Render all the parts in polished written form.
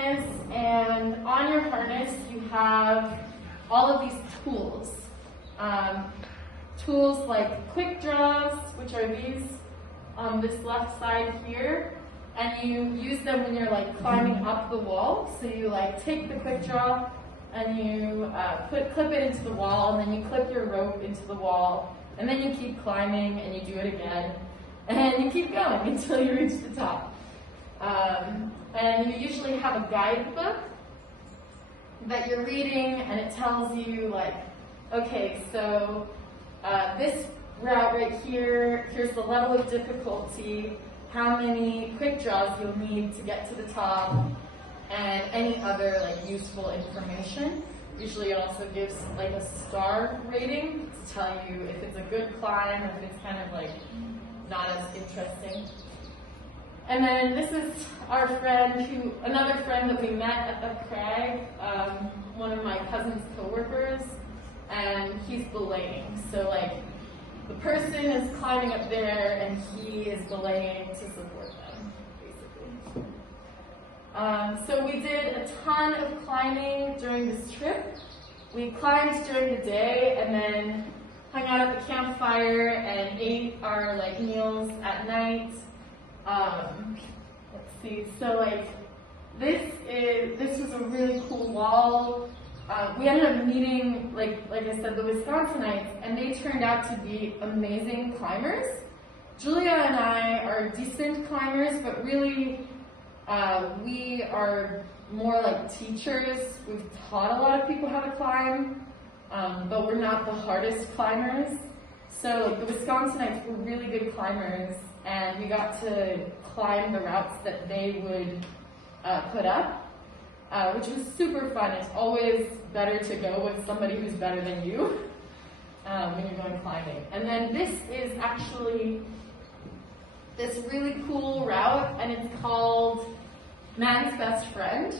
harness, and on your harness you have all of these tools. Tools like quick draws, which are these on this left side here, and you use them when you're like climbing up the wall. So you like take the quick draw and you clip it into the wall, and then you clip your rope into the wall, and then you keep climbing and you do it again, and you keep going until you reach the top. And you usually have a guidebook that you're reading, and it tells you like, okay, so this route right here, here's the level of difficulty, how many quick draws you'll need to get to the top, and any other like useful information. Usually it also gives like a star rating to tell you if it's a good climb or if it's kind of like not as interesting. And then this is our friend another friend that we met at the crag, one of my cousin's coworkers, and he's belaying. So like the person is climbing up there and he is belaying to support them, basically. So we did a ton of climbing during this trip. We climbed during the day and then hung out at the campfire and ate our like meals at night. Let's see, so like this was a really cool wall. We ended up meeting, like I said, the Wisconsinites, and they turned out to be amazing climbers. Julia and I are decent climbers, but really we are more like teachers. We've taught a lot of people how to climb, but we're not the hardest climbers. So like the Wisconsinites were really good climbers, and we got to climb the routes that they would put up, which was super fun. It's always better to go with somebody who's better than you when you're going climbing. And then this is actually this really cool route, and it's called Man's Best Friend.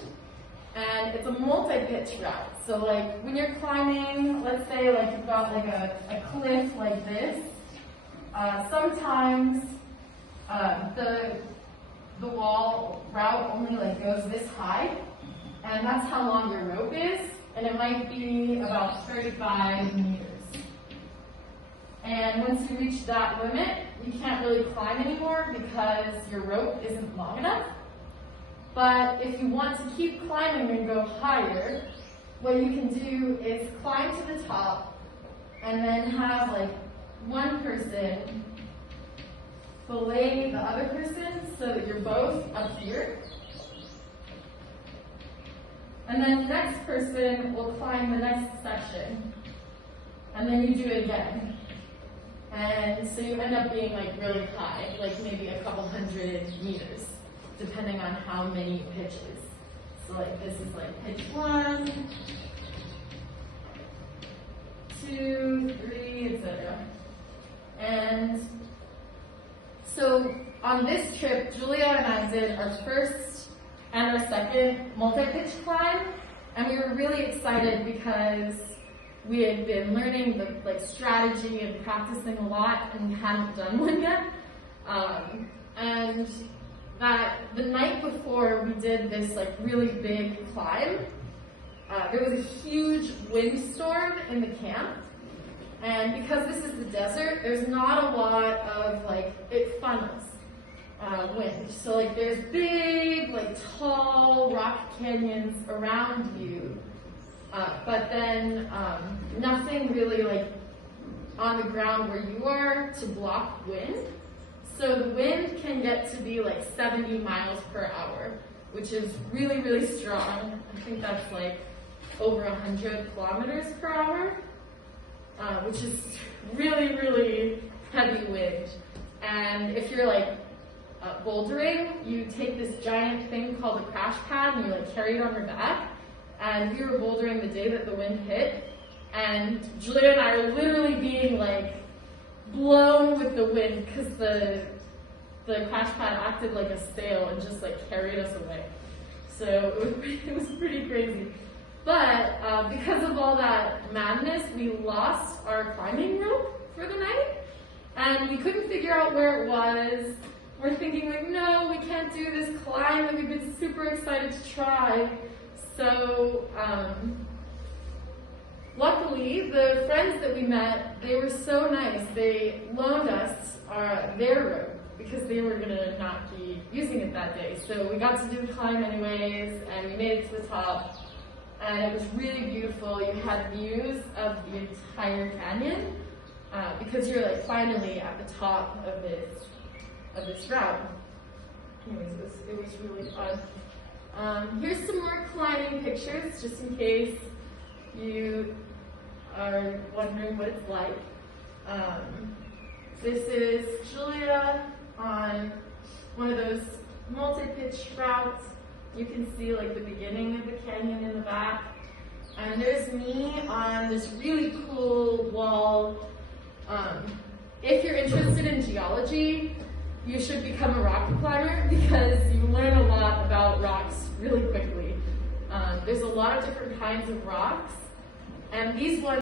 And it's a multi-pitch route. So like when you're climbing, let's say like you've got like a cliff like this, sometimes the wall route only like goes this high, and that's how long your rope is, and it might be about 35 meters. And once you reach that limit, you can't really climb anymore because your rope isn't long enough. But if you want to keep climbing and go higher, what you can do is climb to the top and then have like one person belay the other person so that you're both up here. And then the next person will climb the next section. And then you do it again. And so you end up being like really high, like maybe a couple hundred meters, depending on how many pitches. So like this is like pitch 1, 2, 3, etc. And so on this trip, Julia and I did our first and our second multi-pitch climb, and we were really excited because we had been learning the like strategy and practicing a lot, and we hadn't done one yet. And that the night before we did this like really big climb, there was a huge windstorm in the camp. And because this is the desert, there's not a lot of like, it funnels wind. So like there's big, like tall rock canyons around you, but then nothing really like on the ground where you are to block wind. So the wind can get to be like 70 miles per hour, which is really, really strong. I think that's like over 100 kilometers per hour. Which is really, really heavy wind. And if you're like bouldering, you take this giant thing called a crash pad and you like carry it on your back. And we were bouldering the day that the wind hit, and Julia and I are literally being like blown with the wind because the crash pad acted like a sail and just like carried us away. So it was pretty crazy. But because of all that madness, we lost our climbing rope for the night, and we couldn't figure out where it was. we're thinking like, no, we can't do this climb that we've been super excited to try. So luckily, the friends that we met, they were so nice. They loaned us their rope because they were gonna not be using it that day. So we got to do the climb anyways, and we made it to the top. And it was really beautiful. You had views of the entire canyon because you're like finally at the top of this route. Anyways, it was really fun. Here's some more climbing pictures, just in case you are wondering what it's like. This is Julia on one of those multi-pitch routes. You can see like the beginning of the canyon in the back. And there's me on this really cool wall. If you're interested in geology, you should become a rock climber because you learn a lot about rocks really quickly. There's a lot of different kinds of rocks, and these ones